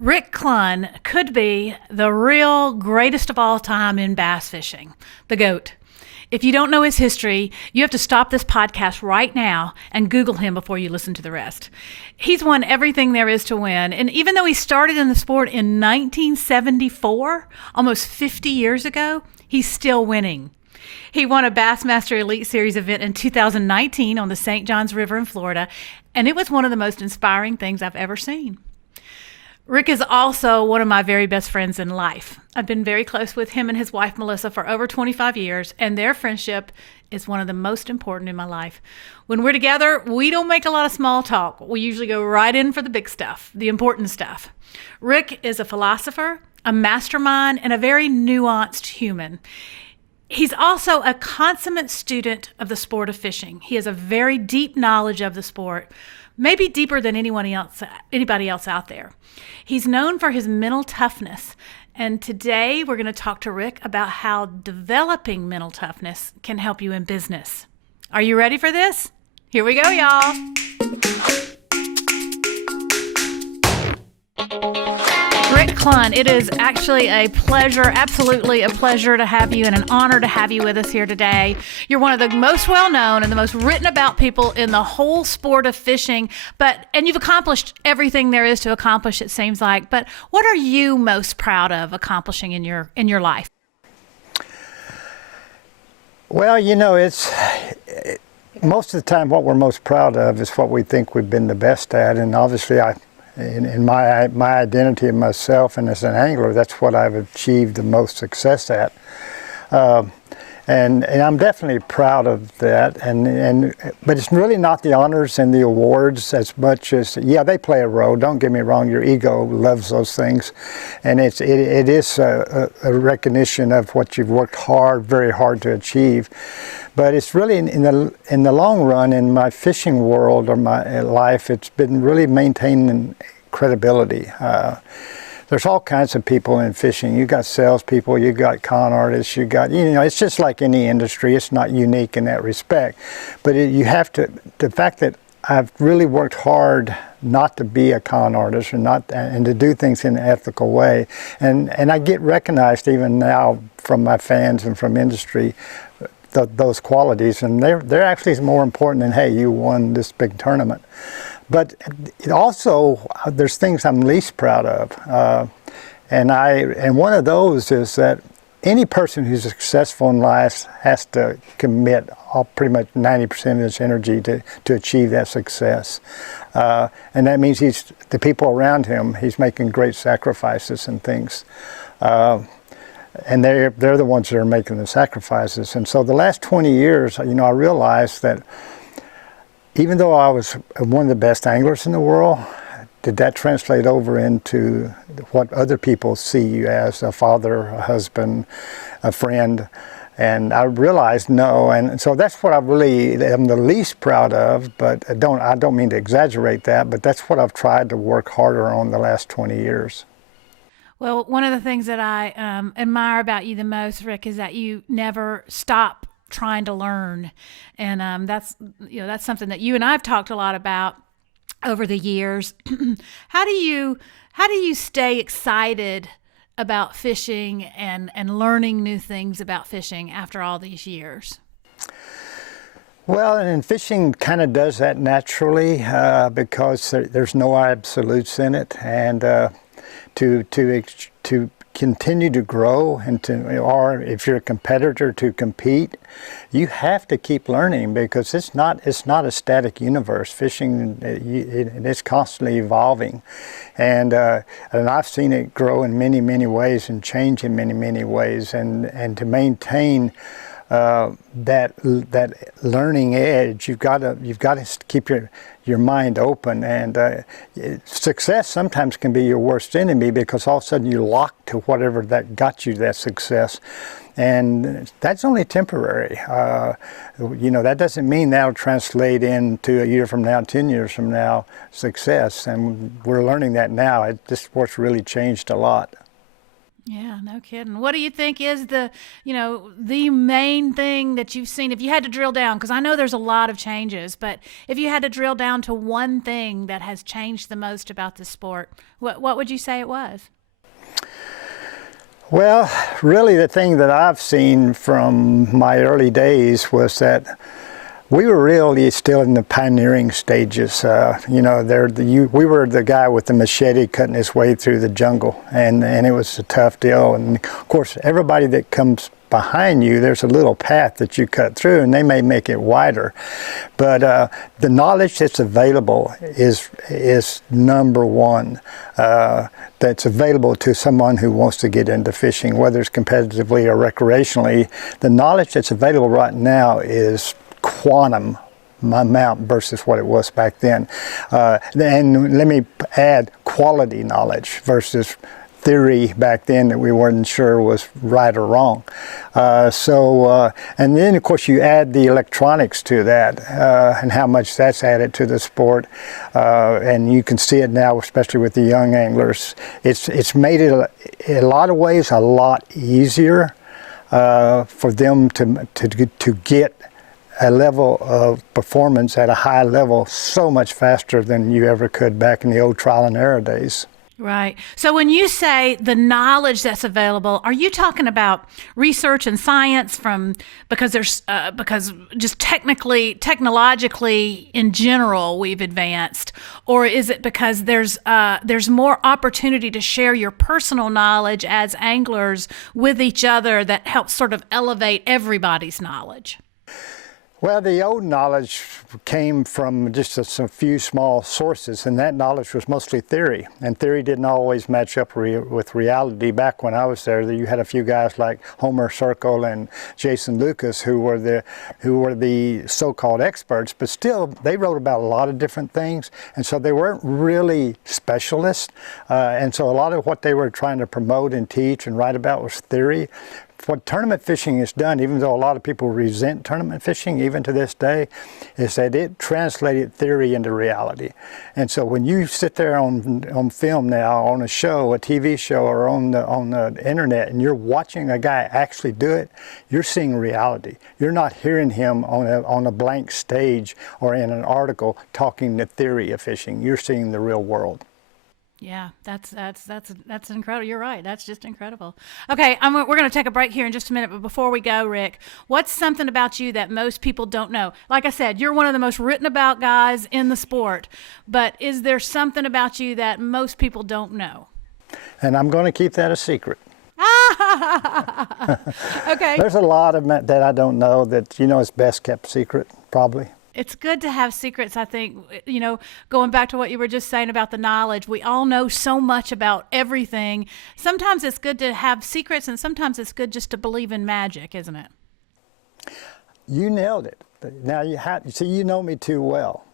Rick Clunn could be the real greatest of all time in bass fishing, the GOAT. If you don't know his history, you have to stop this podcast right now and Google him before you listen to the rest. He's won everything there is to win. And even though he started in the sport in 1974, almost 50 years ago, he's still winning. He won a Bassmaster Elite Series event in 2019 on the St. Johns River in Florida, and it was one of the most inspiring things I've ever seen. Rick is also one of my very best friends in life. I've been very close with him and his wife, Melissa, for over 25 years, and their friendship is one of the most important in my life. When we're together, we don't make a lot of small talk. We usually go right in for the big stuff, the important stuff. Rick is a philosopher, a mastermind, and a very nuanced human. He's also a consummate student of the sport of fishing. He has a very deep knowledge of the sport, maybe deeper than anybody else out there. He's known for his mental toughness, and today we're going to talk to Rick about how developing mental toughness can help you in business. Are you ready for this? Here we go, y'all. Rick Clunn, it is actually a pleasure, absolutely a pleasure to have you and an honor to have you with us here today. You're one of the most well-known and the most written about people in the whole sport of fishing, and you've accomplished everything there is to accomplish, it seems like. But what are you most proud of accomplishing in your life? Well, it's most of the time what we're most proud of is what we think we've been the best at, and obviously in my identity of myself and as an angler, that's what I've achieved the most success at. And I'm definitely proud of that. But it's really not the honors and the awards as much as, yeah, they play a role. Don't get me wrong, your ego loves those things. And it is a recognition of what you've worked very hard to achieve. But it's really in the long run, in my fishing world or my life, it's been really maintaining credibility. There's all kinds of people in fishing. You got salespeople, you got con artists, you got, it's just like any industry. It's not unique in that respect. But you have to, the fact that I've really worked hard not to be a con artist and to do things in an ethical way. And I get recognized even now from my fans and from industry, those qualities, and they're actually more important than, hey, you won this big tournament. But it also, there's things I'm least proud of, and one of those is that any person who's successful in life has to commit pretty much 90% of his energy to achieve that success, and that means the people around him, he's making great sacrifices and things. And they're the ones that are making the sacrifices. And so the last 20 years, I realized that even though I was one of the best anglers in the world, did that translate over into what other people see you as, a father, a husband, a friend? And I realized no, and so that's what I really am the least proud of, but I don't mean to exaggerate that, but that's what I've tried to work harder on the last 20 years. Well, one of the things that I admire about you the most, Rick, is that you never stop trying to learn, and that's something that you and I've talked a lot about over the years. How do you stay excited about fishing and learning new things about fishing after all these years? Well, and fishing kind of does that naturally because there's no absolutes in it, and to continue to grow and or if you're a competitor, to compete, you have to keep learning because it's not a static universe. Fishing, it's constantly evolving, and I've seen it grow in many ways and change in many ways, and to maintain that learning edge, you've got to keep your mind open, and success sometimes can be your worst enemy because all of a sudden you lock to whatever that got you that success, and that's only temporary. That doesn't mean that'll translate into a year from now, 10 years from now, success, and we're learning that now. This sport's really changed a lot. Yeah, no kidding. What do you think is the main thing that you've seen? If you had to drill down, because I know there's a lot of changes, but if you had to drill down to one thing that has changed the most about the sport, what would you say it was? Well, really the thing that I've seen from my early days was that we were really still in the pioneering stages. We were the guy with the machete cutting his way through the jungle, and it was a tough deal. And of course, everybody that comes behind you, there's a little path that you cut through, and they may make it wider. But the knowledge that's available is number one. That's available to someone who wants to get into fishing, whether it's competitively or recreationally. The knowledge that's available right now is quantum amount versus what it was back then. And let me add quality knowledge versus theory back then that we weren't sure was right or wrong. And then of course you add the electronics to that and how much that's added to the sport. And you can see it now, especially with the young anglers. It's made it in a lot of ways a lot easier for them to get a level of performance at a high level so much faster than you ever could back in the old trial and error days. Right. So when you say the knowledge that's available, are you talking about research and science because just technologically in general we've advanced, or is it because there's more opportunity to share your personal knowledge as anglers with each other that helps sort of elevate everybody's knowledge? Well, the old knowledge came from just a few small sources, and that knowledge was mostly theory. And theory didn't always match up with reality. Back when I was there, you had a few guys like Homer Circle and Jason Lucas who were the so-called experts, but still they wrote about a lot of different things, and so they weren't really specialists. And so a lot of what they were trying to promote and teach and write about was theory. What tournament fishing has done, even though a lot of people resent tournament fishing even to this day, is that it translated theory into reality. And so when you sit there on film now, on a show, a TV show, or on the internet, and you're watching a guy actually do it, you're seeing reality. You're not hearing him on a blank stage or in an article talking the theory of fishing. You're seeing the real world. Yeah, that's incredible. You're right. That's just incredible. Okay, we're going to take a break here in just a minute, but before we go, Rick, what's something about you that most people don't know? Like I said, you're one of the most written about guys in the sport, but is there something about you that most people don't know? And I'm going to keep that a secret. Okay. There's a lot of that I don't know that, is best kept secret, probably. It's good to have secrets, I think, going back to what you were just saying about the knowledge. We all know so much about everything. Sometimes it's good to have secrets, and sometimes it's good just to believe in magic, isn't it? You nailed it. Now, you know me too well.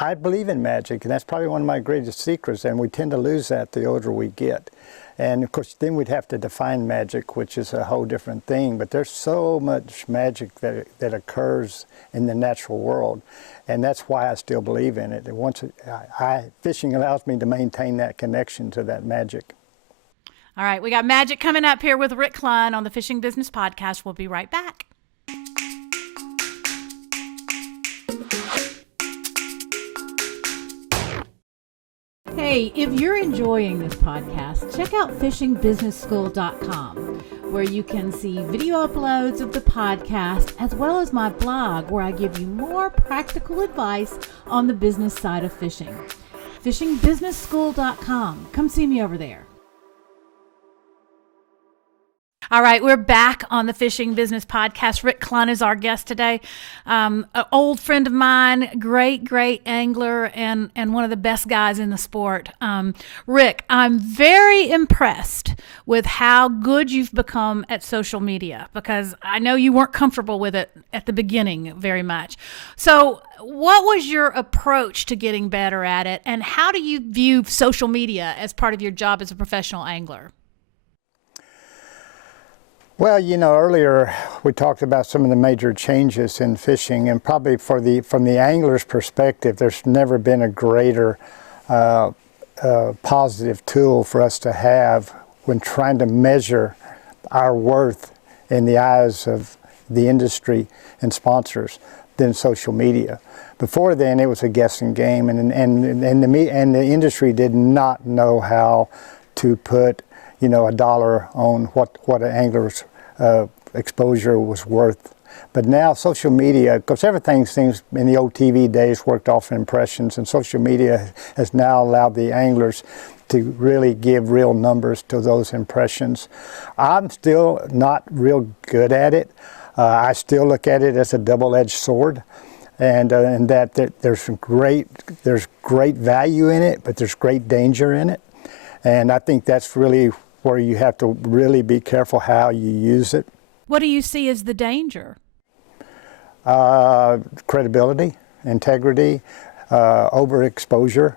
I believe in magic, and that's probably one of my greatest secrets, and we tend to lose that the older we get. And of course, then we'd have to define magic, which is a whole different thing. But there's so much magic that occurs in the natural world, and that's why I still believe in it. And fishing allows me to maintain that connection to that magic. All right, we got magic coming up here with Rick Clunn on the Fishing Business Podcast. We'll be right back. Hey, if you're enjoying this podcast, check out fishingbusinessschool.com, where you can see video uploads of the podcast, as well as my blog, where I give you more practical advice on the business side of fishing. fishingbusinessschool.com. Come see me over there. All right, we're back on the Fishing Business Podcast. Rick Clunn is our guest today. An old friend of mine, great angler, and one of the best guys in the sport. Rick, I'm very impressed with how good you've become at social media, because I know you weren't comfortable with it at the beginning very much. So what was your approach to getting better at it, and how do you view social media as part of your job as a professional angler? Well, earlier we talked about some of the major changes in fishing, and probably from the angler's perspective, there's never been a greater positive tool for us to have when trying to measure our worth in the eyes of the industry and sponsors than social media. Before then, it was a guessing game, and the industry did not know how to put, you know, a dollar on what an angler's exposure was worth. But now social media, because everything seems in the old TV days worked off impressions, and social media has now allowed the anglers to really give real numbers to those impressions. I'm still not real good at it. I still look at it as a double-edged sword, and that there's great value in it, but there's great danger in it. And I think that's really where you have to really be careful how you use it. What do you see as the danger? Credibility, integrity, overexposure.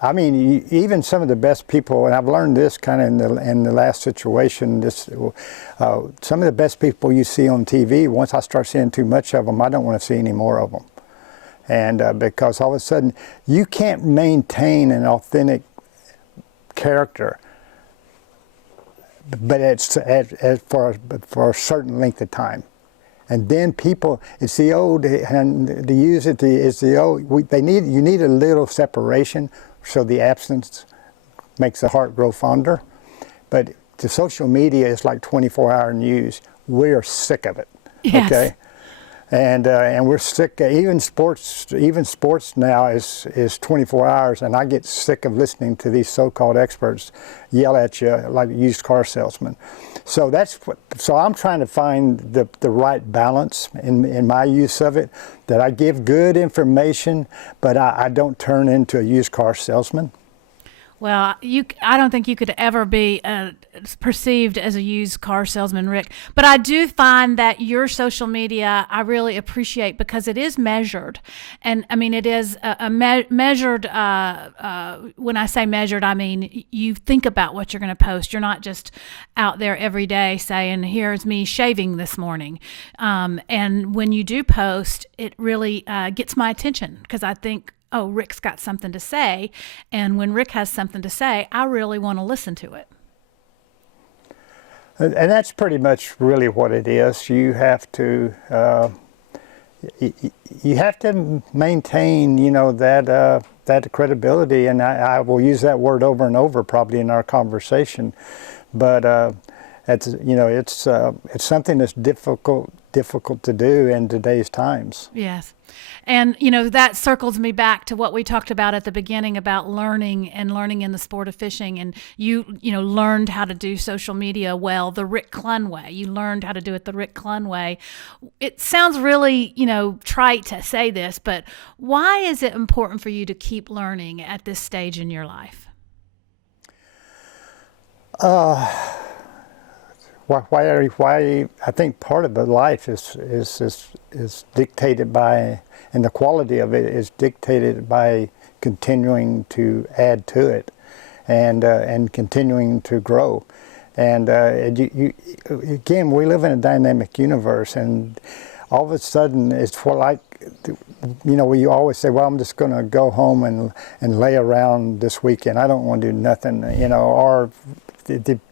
I mean, even some of the best people, and I've learned this kind of in the last situation. Some of the best people you see on TV, once I start seeing too much of them, I don't want to see any more of them. And because all of a sudden, you can't maintain an authentic character, but it's for a certain length of time. And then people, it's the old, and to use it, it's the old, you need a little separation so the absence makes the heart grow fonder. But the social media is like 24-hour news. We're sick of it, yes. Okay? And we're sick, even sports now is 24 hours, and I get sick of listening to these so-called experts yell at you like used car salesmen. So so I'm trying to find the right balance in my use of it, that I give good information, but I don't turn into a used car salesman. Well, I don't think you could ever be perceived as a used car salesman, Rick. But I do find that your social media I really appreciate because it is measured, and I mean it is measured. When I say measured, I mean you think about what you're going to post. You're not just out there every day saying, "Here's me shaving this morning." And when you do post, it really gets my attention because I think, oh, Rick's got something to say. And when Rick has something to say, I really want to listen to it. And that's pretty much really what it is. You have to maintain, you know, that credibility, and I will use that word over and over probably in our conversation. But it's something that's difficult to do in today's times. Yes. And, you know, that circles me back to what we talked about at the beginning about learning in the sport of fishing. And you learned how to do social media well, the Rick Clunn way. You learned how to do it the Rick Clunn way. It sounds really, trite to say this, but why is it important for you to keep learning at this stage in your life? Why I think part of the life is dictated by, and the quality of it is dictated by continuing to add to it, and continuing to grow, and again, we live in a dynamic universe, and all of a sudden it's we always say, well, I'm just going to go home and lay around this weekend. I don't want to do nothing, or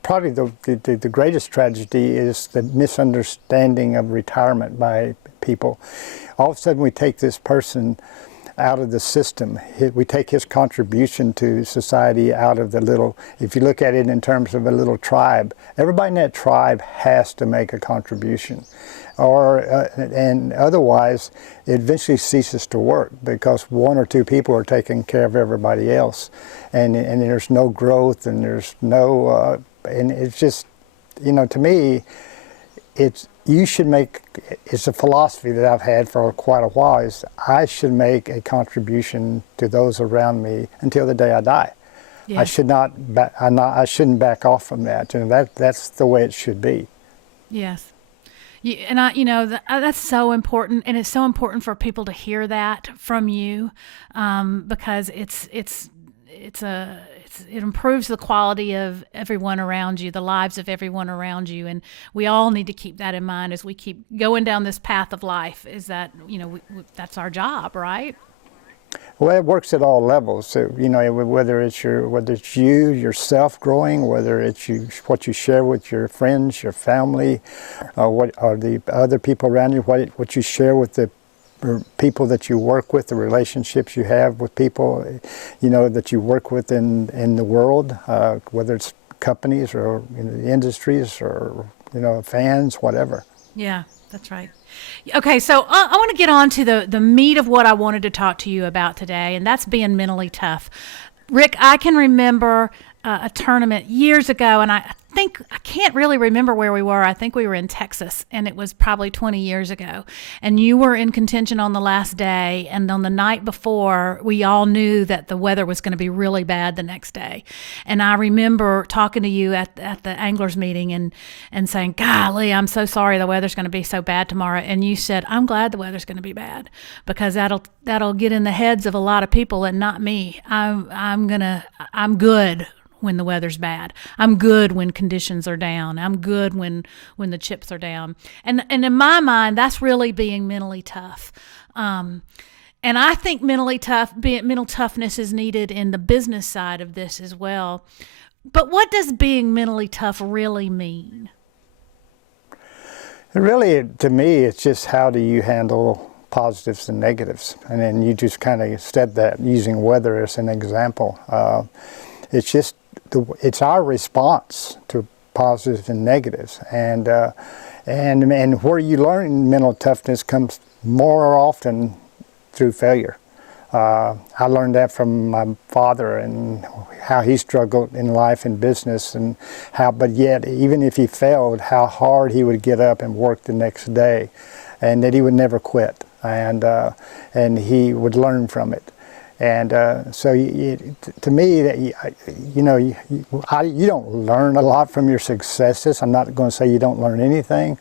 probably the greatest tragedy is the misunderstanding of retirement by people. All of a sudden we take this person out of the system. We take his contribution to society out of the little, if you look at it in terms of a little tribe, everybody in that tribe has to make a contribution. And otherwise, it eventually ceases to work because one or two people are taking care of everybody else. And there's no growth, and there's no, and it's just, to me, it's a philosophy that I've had for quite a while, is I should make a contribution to those around me until the day I die. Yes. I shouldn't back off from that. That's the way it should be. Yes. And that's so important, and it's so important for people to hear that from you, because it improves the quality of everyone around you, the lives of everyone around you, and we all need to keep that in mind as we keep going down this path of life. Is that that's our job, right? Well, it works at all levels. So, you know, whether it's you yourself growing, whether it's what you share with your friends, your family, what are the other people around you, what you share with the people that you work with, the relationships you have with people, you know, that you work with in the world, whether it's companies or industries or, you know, fans, whatever. Yeah, that's right. Okay, so I want to get on to the meat of what I wanted to talk to you about today, and that's being mentally tough. Rick, I can remember a tournament years ago, and I can't really remember where we were. I think we were in Texas, and it was probably 20 years ago. And you were in contention on the last day, and on the night before, we all knew that the weather was going to be really bad the next day. And I remember talking to you at the anglers meeting and saying, "Golly, I'm so sorry the weather's going to be so bad tomorrow." And you said, "I'm glad the weather's going to be bad because that'll get in the heads of a lot of people and not me. I'm good when the weather's bad. I'm good when conditions are down. I'm good when the chips are down." And in my mind, that's really being mentally tough. And I think mental toughness is needed in the business side of this as well. But what does being mentally tough really mean? Really, to me, it's just how do you handle positives and negatives. And then you just kind of said that using weather as an example. It's just it's our response to positives and negatives, and where you learn mental toughness comes more often through failure. I learned that from my father and how he struggled in life and business, and but yet even if he failed, how hard he would get up and work the next day, and that he would never quit, and he would learn from it. And so, to me, you know, you don't learn a lot from your successes. I'm not going to say you don't learn anything,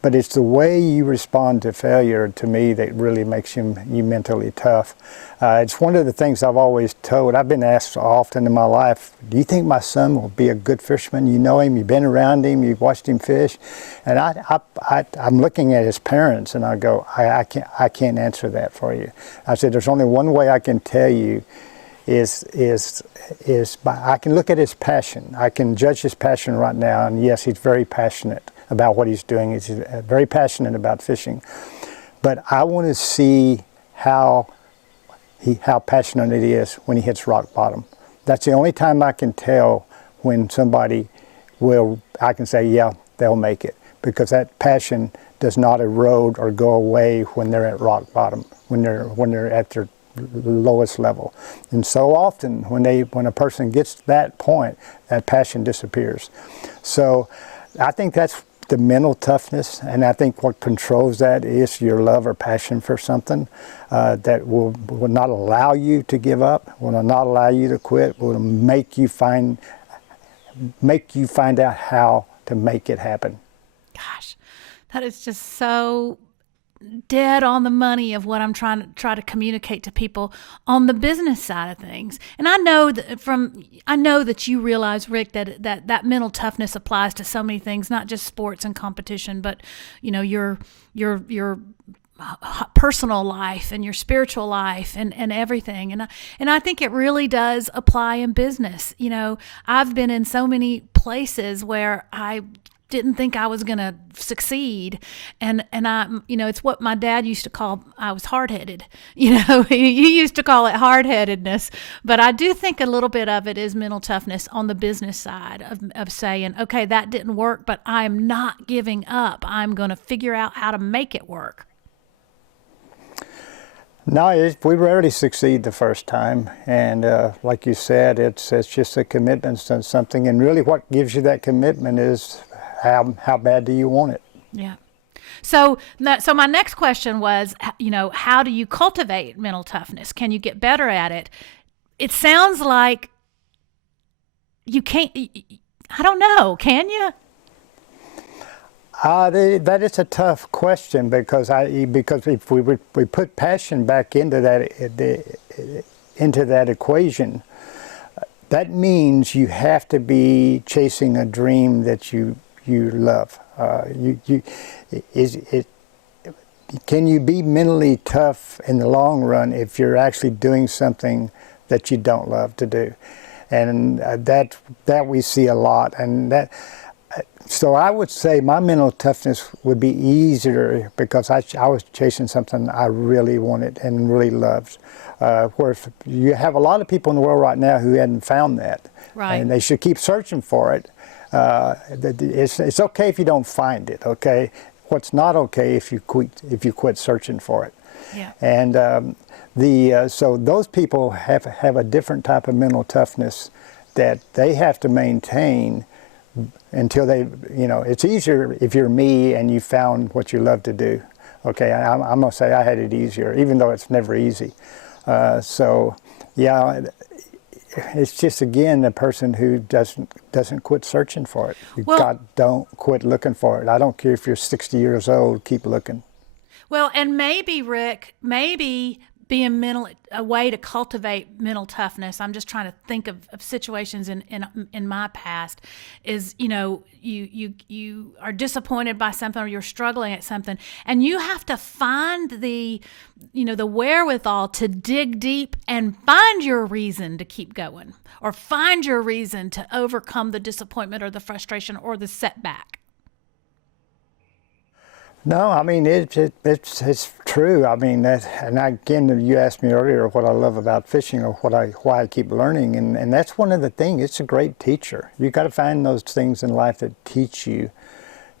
but it's the way you respond to failure, to me, that really makes you mentally tough. It's one of the things I've always told. I've been asked often in my life, "Do you think my son will be a good fisherman? You know him, you've been around him, you've watched him fish." And I'm looking at his parents, and I go, I can't answer that for you. I said, there's only one way I can tell you is I can look at his passion. I can judge his passion right now, and yes, he's very passionate about what he's doing. He's very passionate about fishing. But I want to see how passionate it is when he hits rock bottom. That's the only time I can tell when somebody I can say, yeah, they'll make it, because that passion does not erode or go away when they're at rock bottom, when they're at their lowest level. And so often when a person gets to that point, that passion disappears. So I think that's the mental toughness, and I think what controls that is your love or passion for something that will not allow you to give up, will not allow you to quit, will make you find out how to make it happen. Gosh, that is just so dead on the money of what I'm trying to communicate to people on the business side of things. And I know that you realize, Rick, that mental toughness applies to so many things, not just sports and competition, but you know, your personal life and your spiritual life and everything. And I think it really does apply in business. You know, I've been in so many places where I didn't think I was going to succeed. And I, you know, it's what my dad used to call, I was hard-headed. You know, he used to call it hard-headedness. But I do think a little bit of it is mental toughness on the business side of saying, okay, that didn't work, but I'm not giving up. I'm going to figure out how to make it work. No, we rarely succeed the first time, and like you said, it's just a commitment to something, and really what gives you that commitment is how bad do you want it? Yeah. So my next question was, you know, how do you cultivate mental toughness? Can you get better at it? It sounds like you can't. I don't know. Can you? That is a tough question because if we put passion back into that equation, that means you have to be chasing a dream that you love. can you be mentally tough in the long run if you're actually doing something that you don't love to do? And that we see a lot. And that, so I would say my mental toughness would be easier because I was chasing something I really wanted and really loved. Whereas you have a lot of people in the world right now who hadn't found that. Right. And they should keep searching for it. It's okay if you don't find it, okay? What's not okay if you quit searching for it. Yeah. And so those people have a different type of mental toughness that they have to maintain until they, it's easier if you're me and you found what you love to do. Okay, I'm gonna say I had it easier, even though it's never easy. So yeah, it's just, again, the person who doesn't quit searching for it. Don't quit looking for it. I don't care if you're 60 years old, keep looking. Well, and maybe, Rick, being a way to cultivate mental toughness. I'm just trying to think of situations in my past is, you are disappointed by something or you're struggling at something, and you have to find the wherewithal to dig deep and find your reason to keep going, or find your reason to overcome the disappointment or the frustration or the setback. No, I mean, it's true. I mean, and again, you asked me earlier what I love about fishing, or why I keep learning, and that's one of the things. It's a great teacher. You got to find those things in life that teach you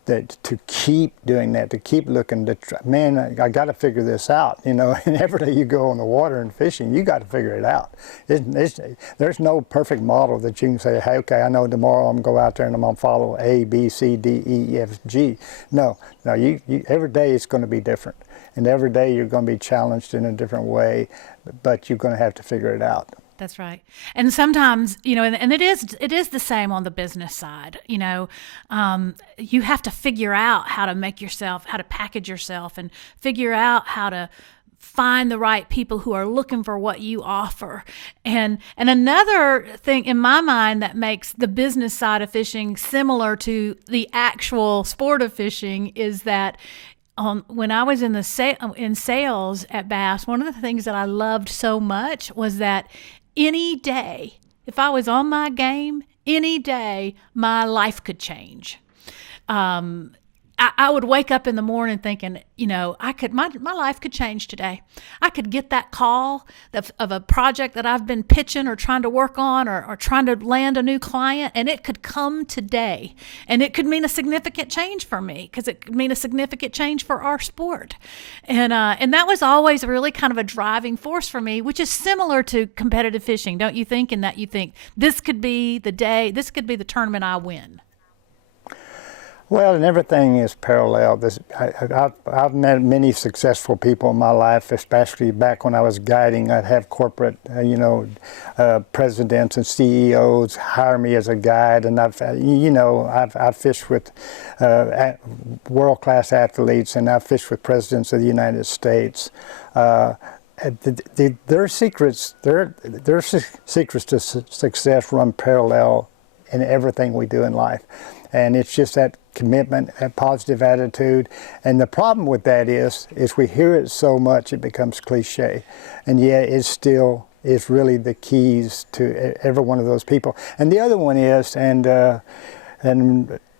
that to keep doing that, to keep looking. Man, I got to figure this out. And every day you go on the water and fishing, you got to figure it out. There's no perfect model that you can say, hey, okay, I know tomorrow I'm going to go out there and I'm going to follow A, B, C, D, E, F, G. No, you every day it's going to be different. And every day you're going to be challenged in a different way, but you're going to have to figure it out. That's right. And sometimes, and it is the same on the business side. You have to figure out how to package yourself, and figure out how to find the right people who are looking for what you offer. And another thing in my mind that makes the business side of fishing similar to the actual sport of fishing is that when I was in sales at Bass, one of the things that I loved so much was that any day, if I was on my game, any day, my life could change. I would wake up in the morning thinking, my life could change today. I could get that call of a project that I've been pitching or trying to work on, or trying to land a new client, and it could come today. And it could mean a significant change for me, because it could mean a significant change for our sport. And that was always really kind of a driving force for me, which is similar to competitive fishing, don't you think? In that you think, this could be the day, this could be the tournament I win. Well, and everything is parallel. I've met many successful people in my life, especially back when I was guiding. I'd have corporate, presidents and CEOs hire me as a guide, and I've fished with world-class athletes, and I've fished with presidents of the United States. Their secrets to success run parallel in everything we do in life. And it's just that commitment, that positive attitude. And the problem with that is we hear it so much it becomes cliche. And yet it's really the keys to every one of those people. And the other one is,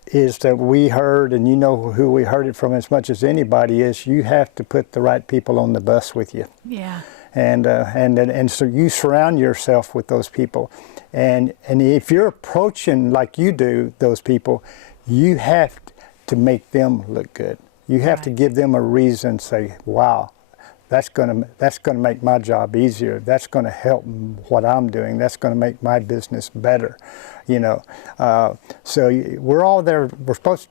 is that we heard, and who we heard it from as much as anybody, is you have to put the right people on the bus with you. Yeah. And so you surround yourself with those people. And if you're approaching like you do those people, you have to make them look good. You have to give them a reason to say, wow, that's going to make my job easier. That's going to help what I'm doing. That's going to make my business better. So we're all there. We're supposed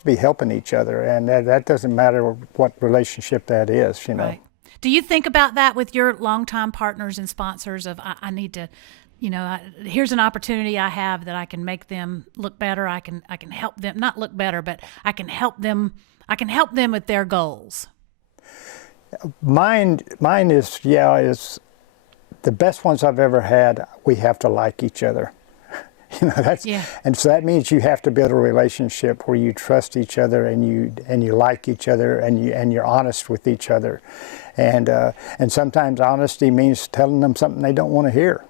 to be helping each other, and that doesn't matter what relationship that is. Right. Do you think about that with your longtime partners and sponsors of, I need to, here's an opportunity I have that I can make them look better. I can help them not look better, but I can help them with their goals. Mine is the best ones I've ever had. We have to like each other. That's Yeah. and so that means you have to build a relationship where you trust each other and you like each other and you're honest with each other, and sometimes honesty means telling them something they don't want to hear.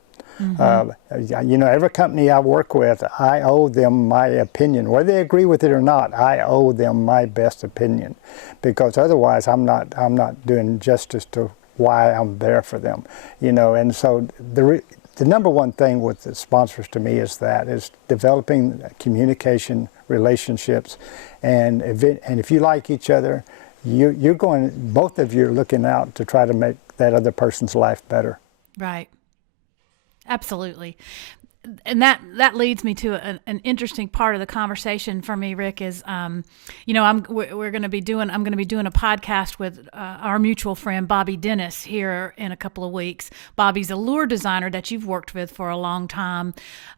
Every company I work with, I owe them my opinion. Whether they agree with it or not, I owe them my best opinion, because otherwise I'm not doing justice to why I'm there for them. And so the number one thing with the sponsors to me is developing communication, relationships, and if you like each other, both of you are looking out to try to make that other person's life better. Right. Absolutely. And that leads me to an interesting part of the conversation for me, Rick, is, I'm going to be doing a podcast with our mutual friend, Bobby Dennis, here in a couple of weeks. Bobby's a lure designer that you've worked with for a long time.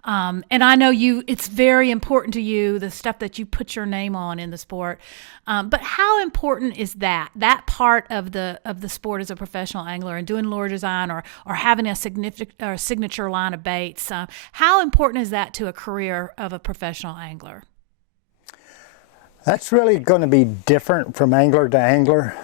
And I know it's very important to you, the stuff that you put your name on in the sport. But how important is that part of the sport as a professional angler and doing lure design or having a signature line of baits? How important is that to a career of a professional angler? That's really going to be different from angler to angler,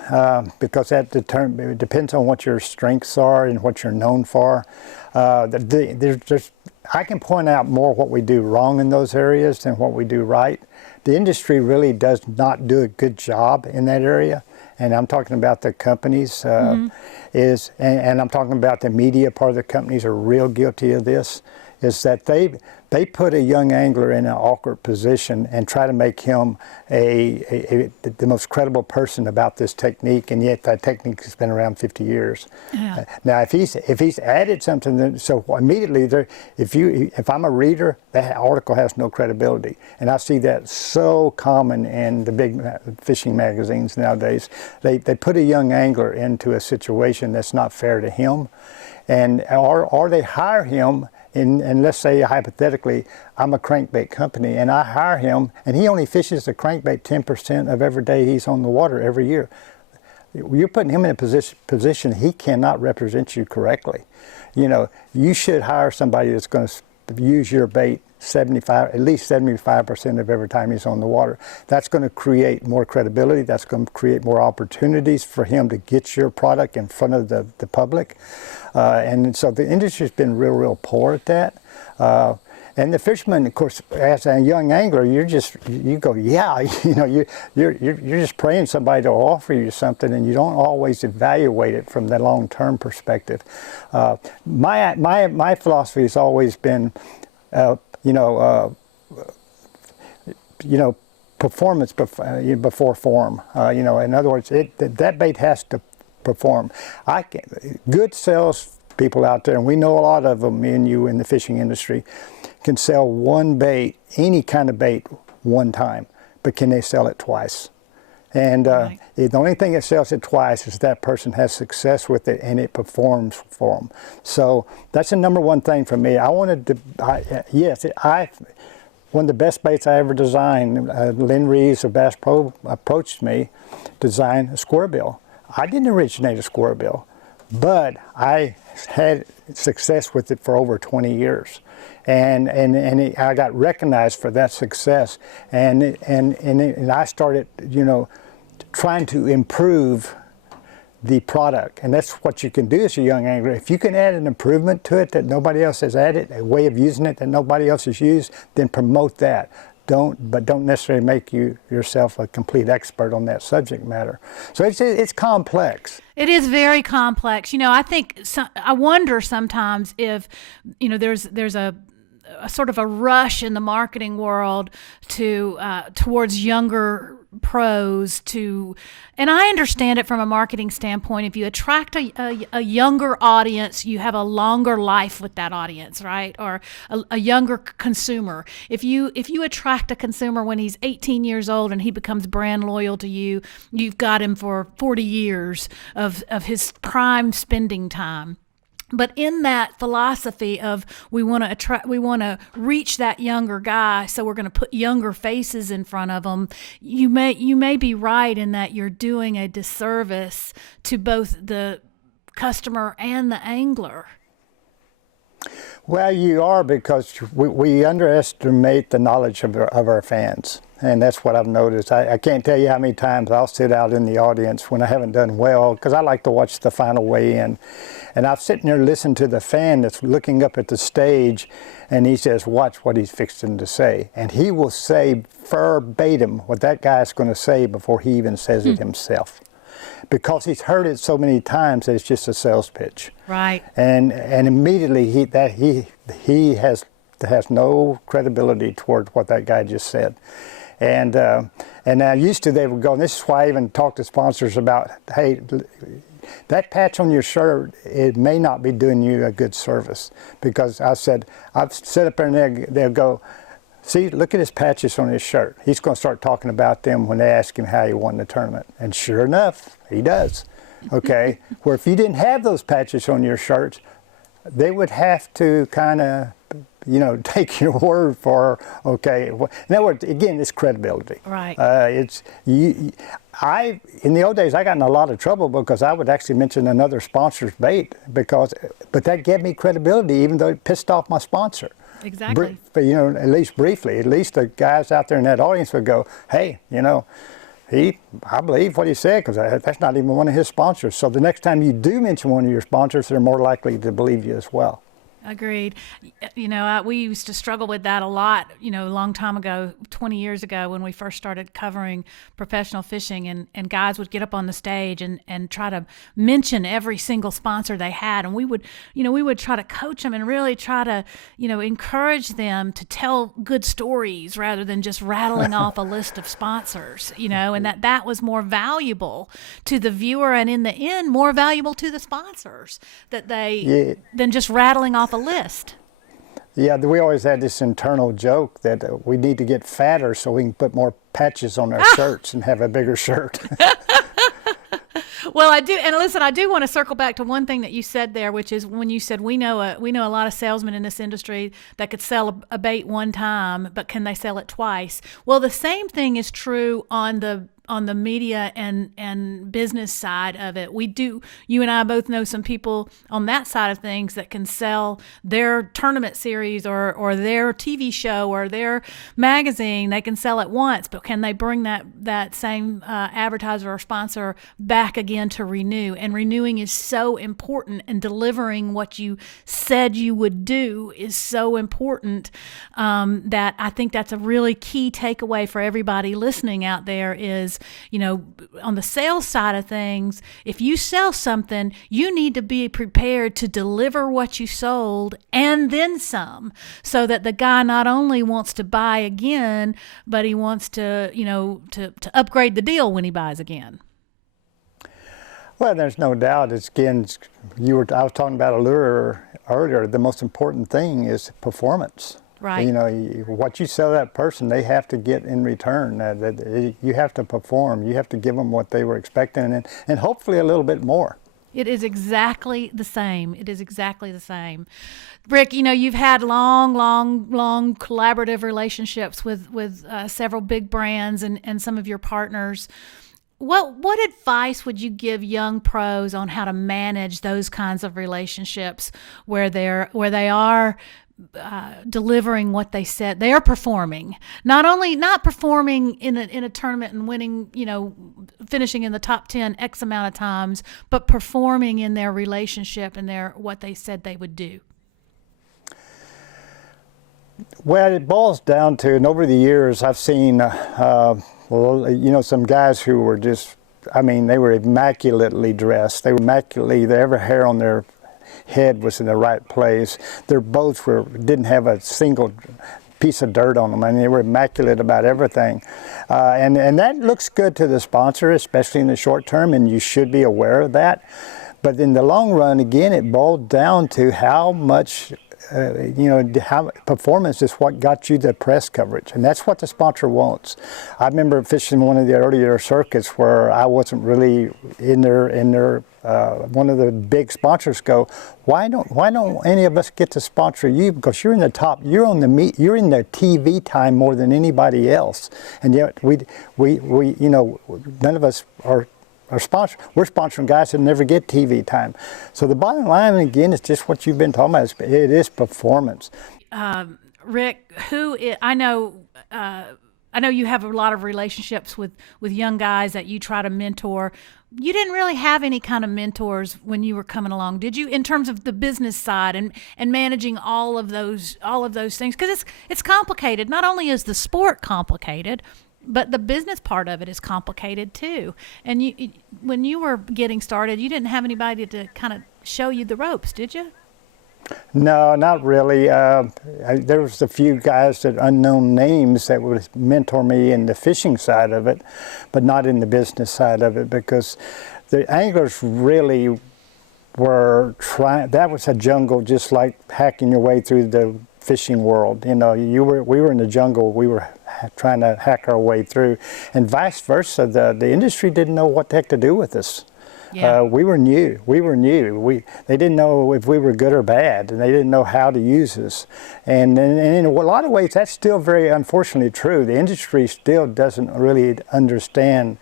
because it depends on what your strengths are and what you're known for. I can point out more what we do wrong in those areas than what we do right. The industry really does not do a good job in that area, and I'm talking about the companies, and I'm talking about the media part of the companies are real guilty of this, is that they put a young angler in an awkward position and try to make him the most credible person about this technique, and yet that technique has been around 50 years. Yeah. Now, if he's added something, so immediately if I'm a reader, that article has no credibility, and I see that so common in the big fishing magazines nowadays. They put a young angler into a situation that's not fair to him, or they hire him. And let's say hypothetically, I'm a crankbait company and I hire him, and he only fishes the crankbait 10% of every day he's on the water every year. You're putting him in a position he cannot represent you correctly. You should hire somebody that's going to use your bait at least 75% of every time he's on the water. That's going to create more credibility. That's going to create more opportunities for him to get your product in front of the public. And so the industry's been real poor at that. And the fisherman, of course, as a young angler, you go, yeah, you're just praying somebody to offer you something, and you don't always evaluate it from the long-term perspective. My philosophy has always been, performance before form. In other words, that bait has to perform. Good sales people out there, and we know a lot of them, me and you in the fishing industry, can sell one bait, any kind of bait, one time, but can they sell it twice? And Right. the only thing that sells it twice is that person has success with it and it performs for them. So that's the number one thing for me. One of the best baits I ever designed, Lynn Reeves of Bass Pro approached me to design a square bill. I didn't originate a square bill, but I had success with it for over 20 years. And I got recognized for that success, and I started, trying to improve the product. And that's what you can do as a young angler. If you can add an improvement to it that nobody else has added, a way of using it that nobody else has used, then promote that. Don't necessarily make yourself a complete expert on that subject matter. So it's complex. It is very complex. I wonder sometimes if, there's a sort of a rush in the marketing world towards younger pros and I understand it from a marketing standpoint. If you attract a younger audience, you have a longer life with that audience, right? Or a younger consumer. If you attract a consumer when he's 18 years old and he becomes brand loyal to you, you've got him for 40 years of his prime spending time. But in that philosophy of we want to reach that younger guy, so we're going to put younger faces in front of them. You may be right in that you're doing a disservice to both the customer and the angler. Well, you are, because we underestimate the knowledge of our fans. And that's what I've noticed. I can't tell you how many times I'll sit out in the audience when I haven't done well, because I like to watch the final weigh-in. And I'm sitting there listening to the fan that's looking up at the stage, and he says, watch what he's fixing to say. And he will say verbatim what that guy's going to say before he even says it himself, because he's heard it so many times that it's just a sales pitch. Right. And immediately he has no credibility toward what that guy just said. And now used to, they would go, and this is why I even talk to sponsors about, hey, that patch on your shirt, it may not be doing you a good service. Because I've set up there and they'll go, see, look at his patches on his shirt. He's going to start talking about them when they ask him how he won the tournament. And sure enough, he does. Okay? Where if you didn't have those patches on your shirts, they would have to kind of, take your word for, okay. In other words, again, it's credibility. Right. In the old days, I got in a lot of trouble because I would actually mention another sponsor's bait, but that gave me credibility, even though it pissed off my sponsor. Exactly. But, at least briefly, at least the guys out there in that audience would go, hey, I believe what he said, because that's not even one of his sponsors. So the next time you do mention one of your sponsors, they're more likely to believe you as well. Agreed. We used to struggle with that a lot, a long time ago, 20 years ago, when we first started covering professional fishing, and guys would get up on the stage and try to mention every single sponsor they had. And we would try to coach them and really try to, encourage them to tell good stories rather than just rattling off a list of sponsors, and that was more valuable to the viewer, and in the end, more valuable to the sponsors than just rattling off a list. Yeah, we always had this internal joke that we need to get fatter so we can put more patches on our shirts and have a bigger shirt. Well, I do, and listen, I do want to circle back to one thing that you said there, which is when you said we know a lot of salesmen in this industry that could sell a bait one time, but can they sell it twice? Well, the same thing is true on the media and business side of it. You and I both know some people on that side of things that can sell their tournament series or their TV show or their magazine. They can sell it once, but can they bring that same advertiser or sponsor back again to renew? And renewing is so important, and delivering what you said you would do is so important, that I think that's a really key takeaway for everybody listening out there is, on the sales side of things, if you sell something, you need to be prepared to deliver what you sold and then some, so that the guy not only wants to buy again, but he wants to upgrade the deal when he buys again. Well, there's no doubt. I was talking about a lure earlier. The most important thing is performance. Right. What you sell that person, they have to get in return. You have to perform. You have to give them what they were expecting, and hopefully a little bit more. It is exactly the same. Rick, you've had long collaborative relationships with several big brands and some of your partners. What advice would you give young pros on how to manage those kinds of relationships where they are delivering what they said? They are performing, not performing in a tournament and winning, finishing in the top 10 X amount of times, but performing in their relationship and what they said they would do. Well, it boils down to, and over the years I've seen, some guys who were they were immaculately dressed. They were every hair on their head was in the right place. Their boats didn't have a single piece of dirt on them. They were immaculate about everything. And that looks good to the sponsor, especially in the short term, and you should be aware of that. But in the long run, again, it boiled down to how much how performance is what got you the press coverage, and that's what the sponsor wants. I remember fishing one of the earlier circuits where I wasn't really in there. One of the big sponsors go, why don't any of us get to sponsor you? Because you're in the top, you're in the TV time more than anybody else, and yet we none of us are we're sponsoring guys that never get TV time. So the bottom line, again, is just what you've been talking about. It is performance. Rick, I know you have a lot of relationships with young guys that you try to mentor. You didn't really have any kind of mentors when you were coming along, did you? In terms of the business side and managing all of those things, because it's complicated. Not only is the sport complicated, but the business part of it is complicated too. And when you were getting started, you didn't have anybody to kind of show you the ropes, did you? No, not really. There was a few guys that unknown names that would mentor me in the fishing side of it, but not in the business side of it, because the anglers really were trying. That was a jungle, just like hacking your way through the fishing world. You know, we were in the jungle. We were trying to hack our way through, and vice versa. The industry didn't know what the heck to do with us. Yeah. We were new. They didn't know if we were good or bad, and they didn't know how to use us. And in a lot of ways, that's still very unfortunately true. The industry still doesn't really understand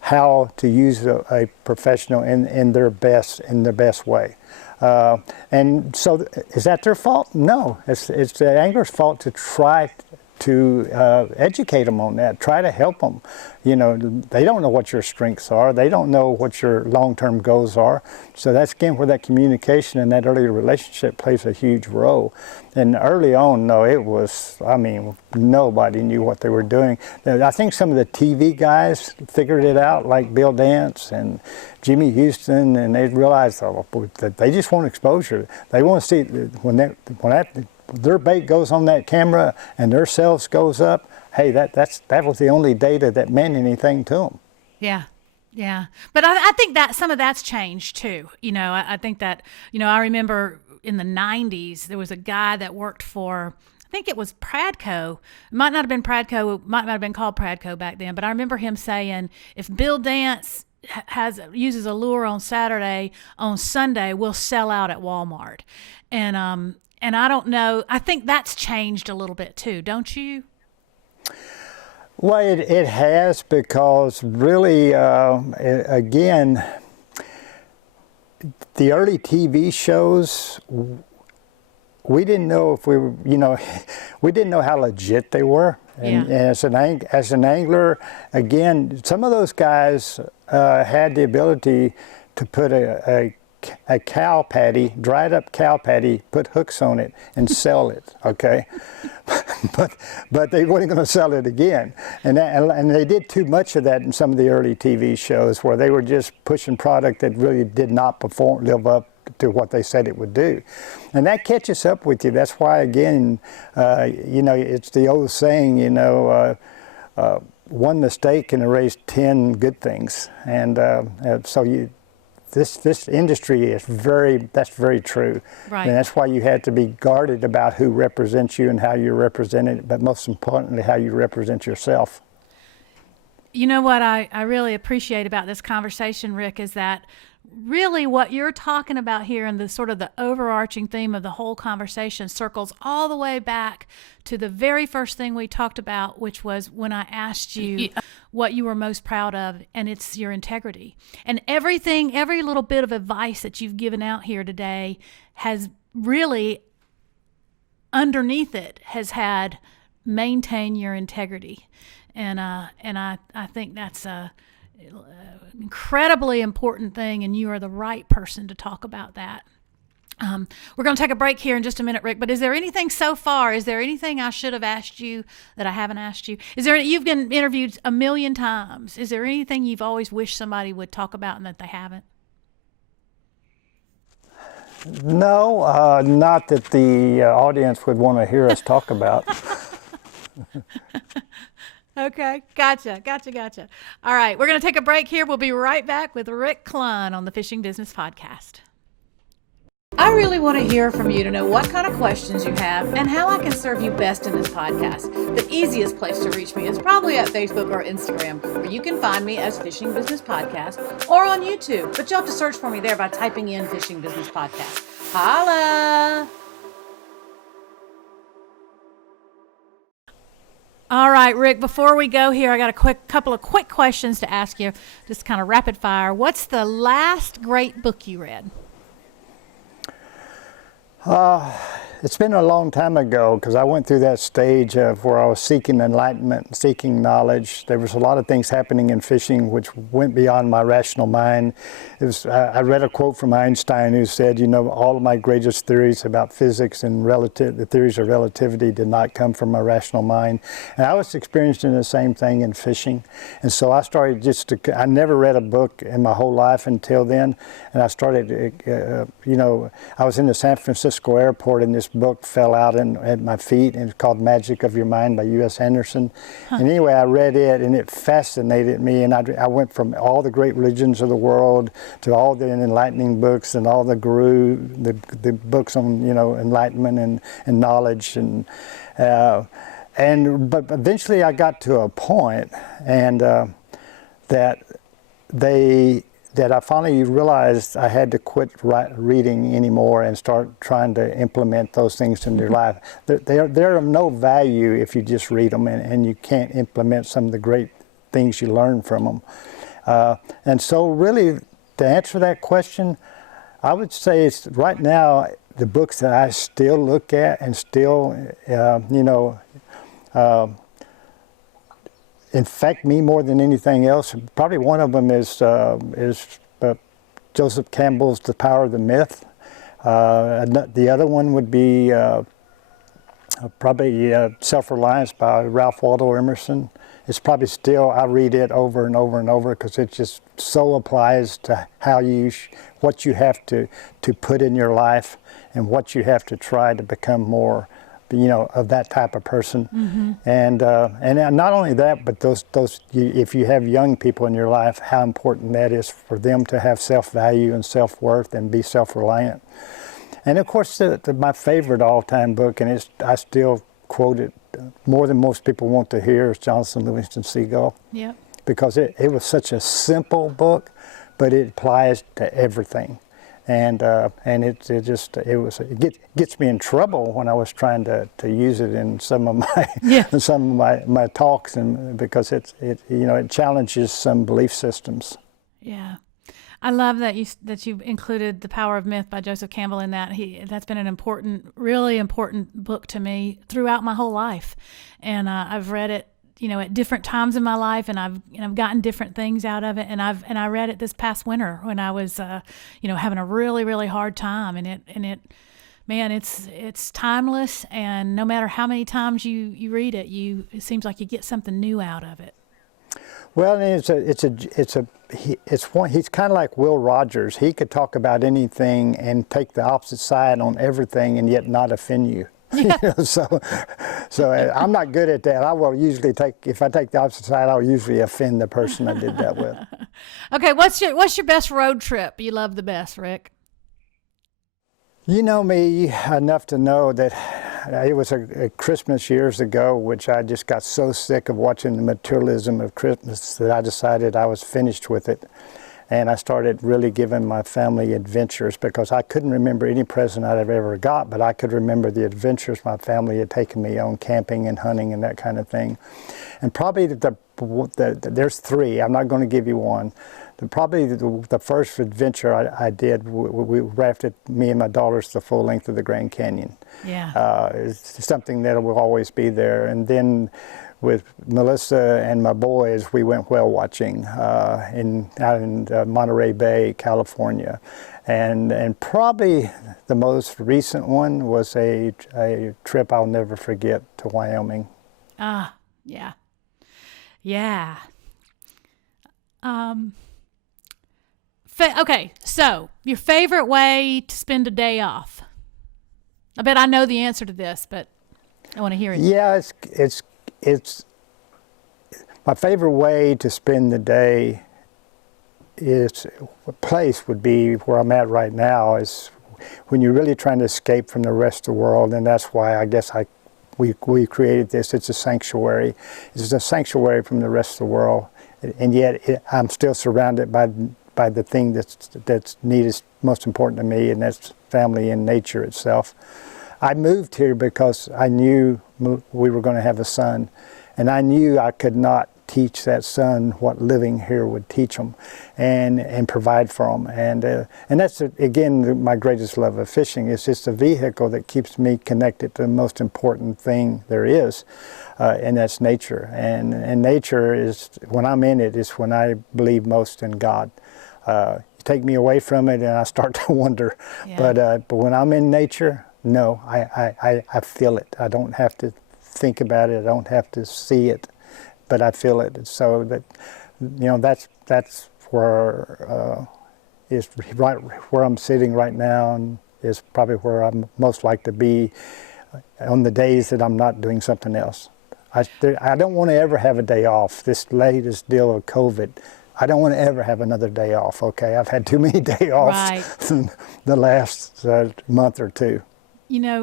how to use a professional in their best way. And so, is that their fault? No, it's the angler's fault to try to educate them on that, try to help them. You know, they don't know what your strengths are. They don't know what your long-term goals are. So that's, again, where that communication and that early relationship plays a huge role. And early on, no, it was, I mean, nobody knew what they were doing. I think some of the TV guys figured it out, like Bill Dance and Jimmy Houston, and they realized that they just want exposure. They want to see when their bait goes on that camera and their sales goes up, hey, that was the only data that meant anything to them. Yeah. But I think that some of that's changed too. You know, I think that, you know, I remember in the 90s, there was a guy that worked for, I think it was Pradco. It might not have been Pradco, might not have been called Pradco back then, but I remember him saying, if Bill Dance uses a lure on Saturday, on Sunday, we'll sell out at Walmart. And I don't know, I think that's changed a little bit too, don't you? Well, it has, because really, again, the early TV shows, we didn't know if we were, you know, we didn't know how legit they were. And as an angler, again, some of those guys had the ability to put a cow patty, dried up cow patty, put hooks on it and sell it, okay? but they weren't going to sell it again. And they did too much of that in some of the early TV shows, where they were just pushing product that really did not live up to what they said it would do. And that catches up with you. That's why, again, you know, it's the old saying, you know, one mistake can erase 10 good things. And so this industry is that's very true. Right. And that's why you had to be guarded about who represents you and how you're represented, but most importantly, how you represent yourself. You know what I really appreciate about this conversation, Rick, is that really what you're talking about here, and the sort of the overarching theme of the whole conversation, circles all the way back to the very first thing we talked about, which was when I asked you what you were most proud of, and it's your integrity. And every little bit of advice that you've given out here today has really, underneath it, has had maintain your integrity. And I think that's a incredibly important thing, and you are the right person to talk about that. We're going to take a break here in just a minute, Rick, but is there anything so far, is there anything I should have asked you that I haven't asked you? You've been interviewed 1 million times. Is there anything you've always wished somebody would talk about and that they haven't? No, not that the audience would want to hear us talk about. Okay, gotcha. All right, we're going to take a break here. We'll be right back with Rick Clunn on the Fishing Business Podcast. I really want to hear from you to know what kind of questions you have and how I can serve you best in this podcast. The easiest place to reach me is probably at Facebook or Instagram, where you can find me as Fishing Business Podcast, or on YouTube, but you'll have to search for me there by typing in Fishing Business Podcast. Holla! All right, Rick, before we go here, I got a couple of quick questions to ask you, just kind of rapid fire. What's the last great book you read? It's been a long time ago because I went through that stage of where I was seeking enlightenment, seeking knowledge. There was a lot of things happening in fishing which went beyond my rational mind. I read a quote from Einstein who said, you know, all of my greatest theories about physics and the theories of relativity did not come from my rational mind. And I was experiencing the same thing in fishing. And so I started I never read a book in my whole life until then. And I started, you know, I was in the San Francisco airport and this book fell out at my feet, and it's called Magic of Your Mind by U.S. Anderson. And anyway, I read it and it fascinated me, and I went from all the great religions of the world to all the enlightening books and all the the books on, you know, enlightenment and knowledge, but eventually I got to a point and that I finally realized I had to quit reading anymore and start trying to implement those things in your life. They're of no value if you just read them and you can't implement some of the great things you learn from them. And so really, to answer that question, I would say it's right now the books that I still look at and still, you know, infect me more than anything else. Probably one of them is Joseph Campbell's The Power of the Myth. The other one would be probably Self-Reliance by Ralph Waldo Emerson. It's probably still, I read it over and over and over because it just so applies to how what you have to put in your life and what you have to try to become more, you know, of that type of person. Mm-hmm. And not only that, but if you have young people in your life, how important that is for them to have self-value and self-worth and be self-reliant. And of course, my favorite all-time book, and I still quote it more than most people want to hear, is Jonathan Livingston Seagull. Yeah. Because it was such a simple book, but it applies to everything. And it gets me in trouble when I was trying to use it in some of my talks, and because it challenges some belief systems. Yeah, I love that you included The Power of Myth by Joseph Campbell in that. That's been an really important book to me throughout my whole life, and I've read it, you know, at different times in my life, and I've gotten different things out of it. And I read it this past winter when I was, you know, having a really, really hard time. And it, man, it's timeless. And no matter how many times you read it, it seems like you get something new out of it. Well, he's kind of like Will Rogers. He could talk about anything and take the opposite side on everything and yet not offend you. Yeah. You know, so I'm not good at that. I will usually if I take the opposite side, I'll usually offend the person I did that with. Okay, what's your best road trip you love the best, Rick? You know me enough to know that it was a Christmas years ago, which I just got so sick of watching the materialism of Christmas that I decided I was finished with it. And I started really giving my family adventures because I couldn't remember any present I'd ever got, but I could remember the adventures my family had taken me on, camping and hunting and that kind of thing. And probably there's three, I'm not going to give you one. Probably the first adventure I did, we rafted, me and my daughters, the full length of the Grand Canyon. Yeah. It's something that will always be there. And then with Melissa and my boys, we went whale watching out in Monterey Bay, California. And probably the most recent one was a trip I'll never forget to Wyoming. Ah, yeah. Yeah. Okay, so your favorite way to spend a day off? I bet I know the answer to this, but I want to hear it. Yeah, it's my favorite way to spend the day is a place would be where I'm at right now, is when you're really trying to escape from the rest of the world, and that's why I guess we created this. It's a sanctuary. It's a sanctuary from the rest of the world, and yet I'm still surrounded by the thing that's neatest, most important to me, and that's family and nature itself. I moved here because I knew we were going to have a son, And I knew I could not teach that son what living here would teach him, and provide for him. And that's, again, my greatest love of fishing. It's just a vehicle that keeps me connected to the most important thing there is, and that's nature. And nature is, when I'm in it, is when I believe most in God. You take me away from it and I start to wonder. Yeah. But when I'm in nature, no, I feel it. I don't have to think about it. I don't have to see it, but I feel it. So that, that's where is right where I'm sitting right now, and is probably where I'm most like to be on the days that I'm not doing something else. I don't want to ever have a day off. This latest deal of COVID, I don't want to ever have another day off, okay? I've had too many day offs the last month or two.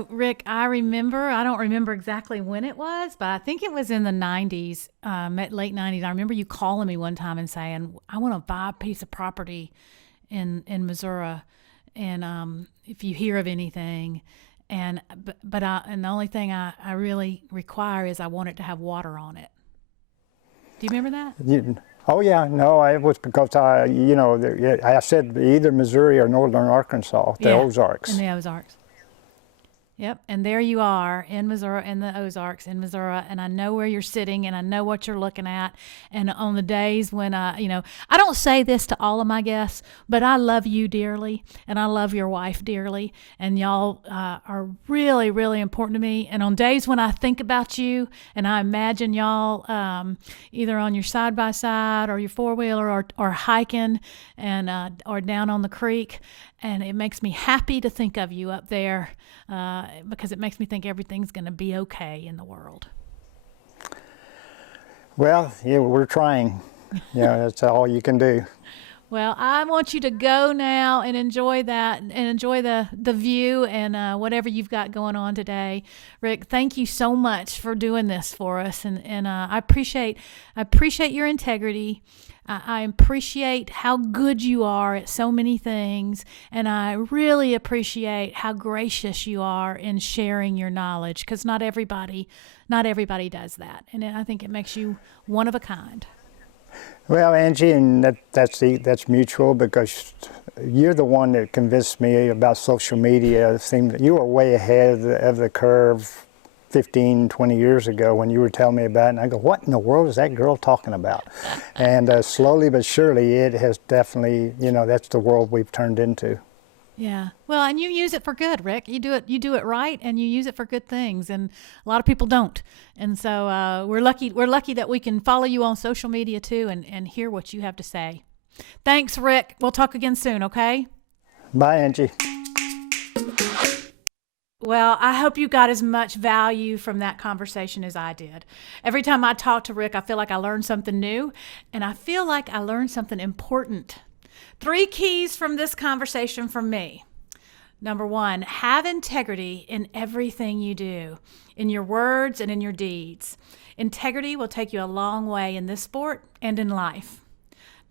Rick, I don't remember exactly when it was, but I think it was in the 90s, late 90s. I remember you calling me one time and saying, I want to buy a piece of property in Missouri, and if you hear of anything, and the only thing I really require is I want it to have water on it. Do you remember that? Oh yeah, no, it was because I said either Missouri or northern Arkansas, the Ozarks. In the Ozarks. Yep, and there you are in Missouri, in the Ozarks, in Missouri, and I know where you're sitting, and I know what you're looking at. And on the days when I don't say this to all of my guests, but I love you dearly, and I love your wife dearly, and y'all are really, really important to me. And on days when I think about you, and I imagine y'all either on your side by side or your four wheeler or hiking and or down on the creek. And it makes me happy to think of you up there because it makes me think everything's going to be okay in the world. Well, yeah, we're trying. That's all you can do. Well, I want you to go now and enjoy that and enjoy the view and whatever you've got going on today. Rick, thank you so much for doing this for us. And I appreciate your integrity. I appreciate how good you are at so many things, and I really appreciate how gracious you are in sharing your knowledge, because not everybody does that, and I think it makes you one of a kind. Well, Angie, and that's mutual, because you're the one that convinced me about social media. It seemed that you were way ahead of the curve 15, 20 years ago when you were telling me about it, and I go, what in the world is that girl talking about? And slowly but surely it has definitely, that's the world we've turned into. Yeah. Well, and you use it for good, Rick. You do it right, and you use it for good things, and a lot of people don't. And so we're lucky that we can follow you on social media too and hear what you have to say. Thanks, Rick. We'll talk again soon, okay? Bye, Angie. Well, I hope you got as much value from that conversation as I did. Every time I talk to Rick, I feel like I learned something new, and I feel like I learned something important. 3 keys from this conversation from me. Number 1, have integrity in everything you do, in your words and in your deeds. Integrity will take you a long way in this sport and in life.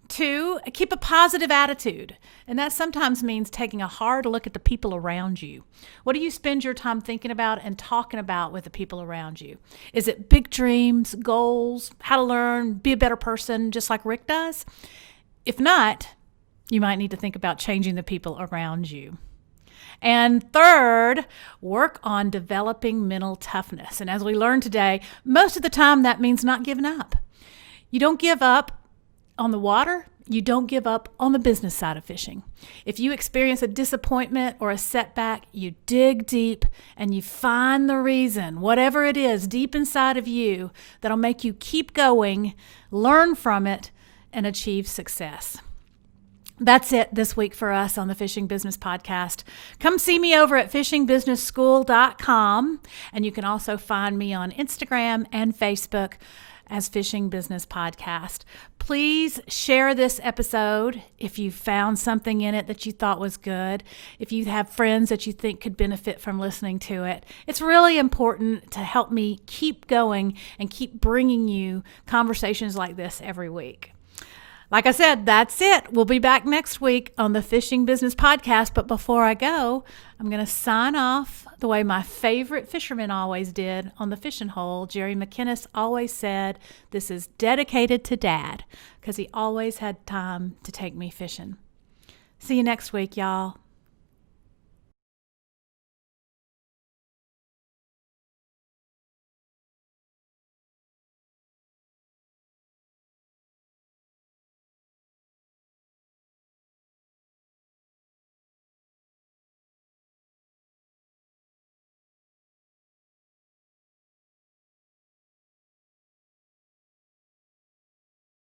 2, keep a positive attitude. And that sometimes means taking a hard look at the people around you. What do you spend your time thinking about and talking about with the people around you? Is it big dreams, goals, how to learn, be a better person, just like Rick does? If not, you might need to think about changing the people around you. And 3rd, work on developing mental toughness. And as we learned today, most of the time that means not giving up. You don't give up on the water, you don't give up on the business side of fishing. If you experience a disappointment or a setback, you dig deep and you find the reason, whatever it is deep inside of you, that'll make you keep going, learn from it, and achieve success. That's it this week for us on the Fishing Business Podcast. Come see me over at fishingbusinessschool.com, and you can also find me on Instagram and Facebook as Fishing Business Podcast. Please share this episode if you found something in it that you thought was good. If you have friends that you think could benefit from listening to it. It's really important to help me keep going and keep bringing you conversations like this every week. Like I said, that's it. We'll be back next week on the Fishing Business Podcast. But before I go, I'm going to sign off the way my favorite fisherman always did on the fishing hole. Jerry McInnes always said, "This is dedicated to Dad," because he always had time to take me fishing. See you next week, y'all.